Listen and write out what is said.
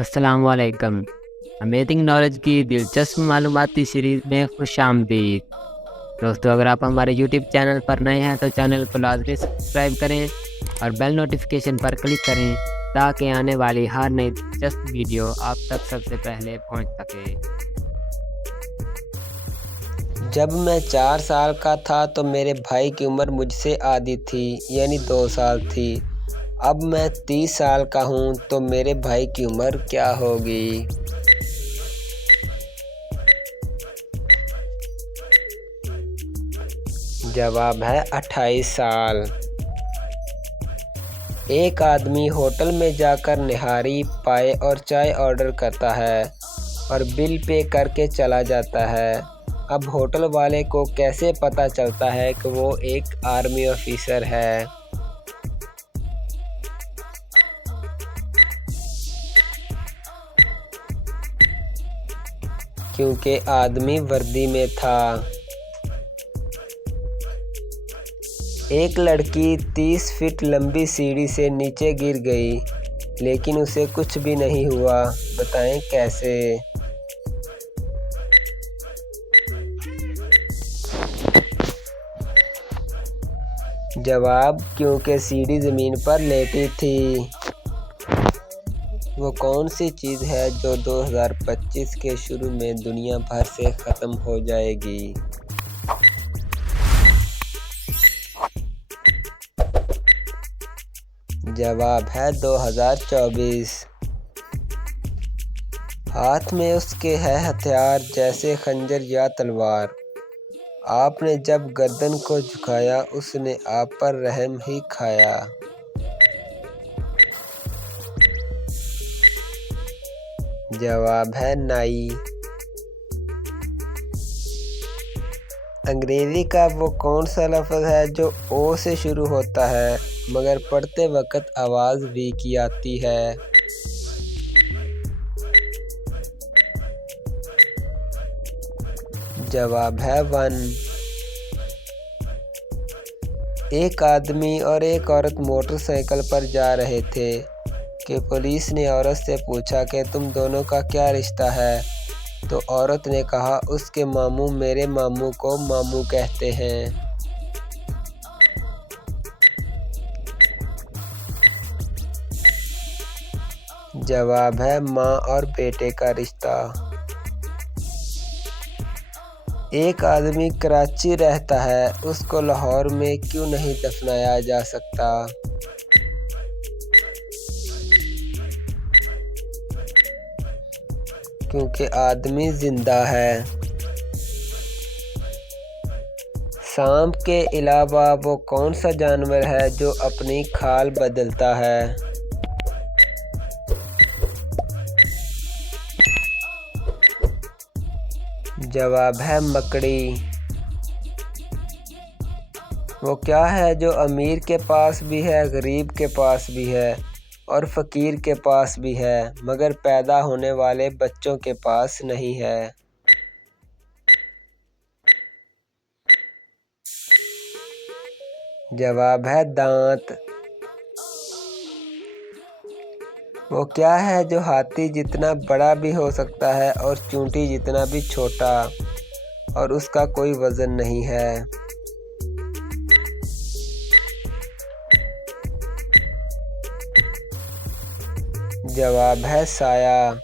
अस्सलामुअलैकुम। Amazing knowledge की दिलचस्प मालूमाती सीरीज़ में खुशामदीद। दोस्तों, अगर आप हमारे यूट्यूब चैनल पर नए हैं तो चैनल को लाजमी सब्सक्राइब करें और बेल नोटिफिकेशन पर क्लिक करें ताकि आने वाली हर नई दिलचस्प वीडियो आप तक सबसे पहले पहुंच सके। जब मैं 4 साल का था तो मेरे भाई की उम्र मुझसे आधी थी, यानी 2 साल थी। अब मैं 30 साल का हूँ तो मेरे भाई की उम्र क्या होगी? जवाब है 28 साल। एक आदमी होटल में जाकर निहारी पाए और चाय ऑर्डर करता है और बिल पे करके चला जाता है। अब होटल वाले को कैसे पता चलता है कि वो एक आर्मी ऑफिसर है? क्योंकि आदमी वर्दी में था। एक लड़की 30 फीट लंबी सीढ़ी से नीचे गिर गई, लेकिन उसे कुछ भी नहीं हुआ। बताएं कैसे? जवाब, क्योंकि सीढ़ी ज़मीन पर लेटी थी। वो कौन सी चीज़ है जो 2025 के शुरू में दुनिया भर से ख़त्म हो जाएगी? जवाब है 2024। हाथ में उसके है हथियार, जैसे खंजर या तलवार। आपने जब गर्दन को झुकाया उसने आप पर रहम ही खाया। जवाब है नाई। अंग्रेजी का वो कौन सा लफ्ज़ है जो ओ से शुरू होता है मगर पढ़ते वक्त आवाज़ भी की आती है? जवाब है वन। एक आदमी और एक औरत मोटरसाइकिल पर जा रहे थे कि पुलिस ने औरत से पूछा कि तुम दोनों का क्या रिश्ता है, तो औरत ने कहा उसके मामू मेरे मामू को मामू कहते हैं। जवाब है माँ और बेटे का रिश्ता। एक आदमी कराची रहता है, उसको लाहौर में क्यों नहीं दफनाया जा सकता? क्योंकि आदमी जिंदा है। सांप के अलावा वो कौन सा जानवर है जो अपनी खाल बदलता है? जवाब है मकड़ी। वो क्या है जो अमीर के पास भी है, गरीब के पास भी है और फ़कीर के पास भी है, मगर पैदा होने वाले बच्चों के पास नहीं है? जवाब है दांत। वो क्या है जो हाथी जितना बड़ा भी हो सकता है और चूंटी जितना भी छोटा, और उसका कोई वज़न नहीं है? जवाब है साया।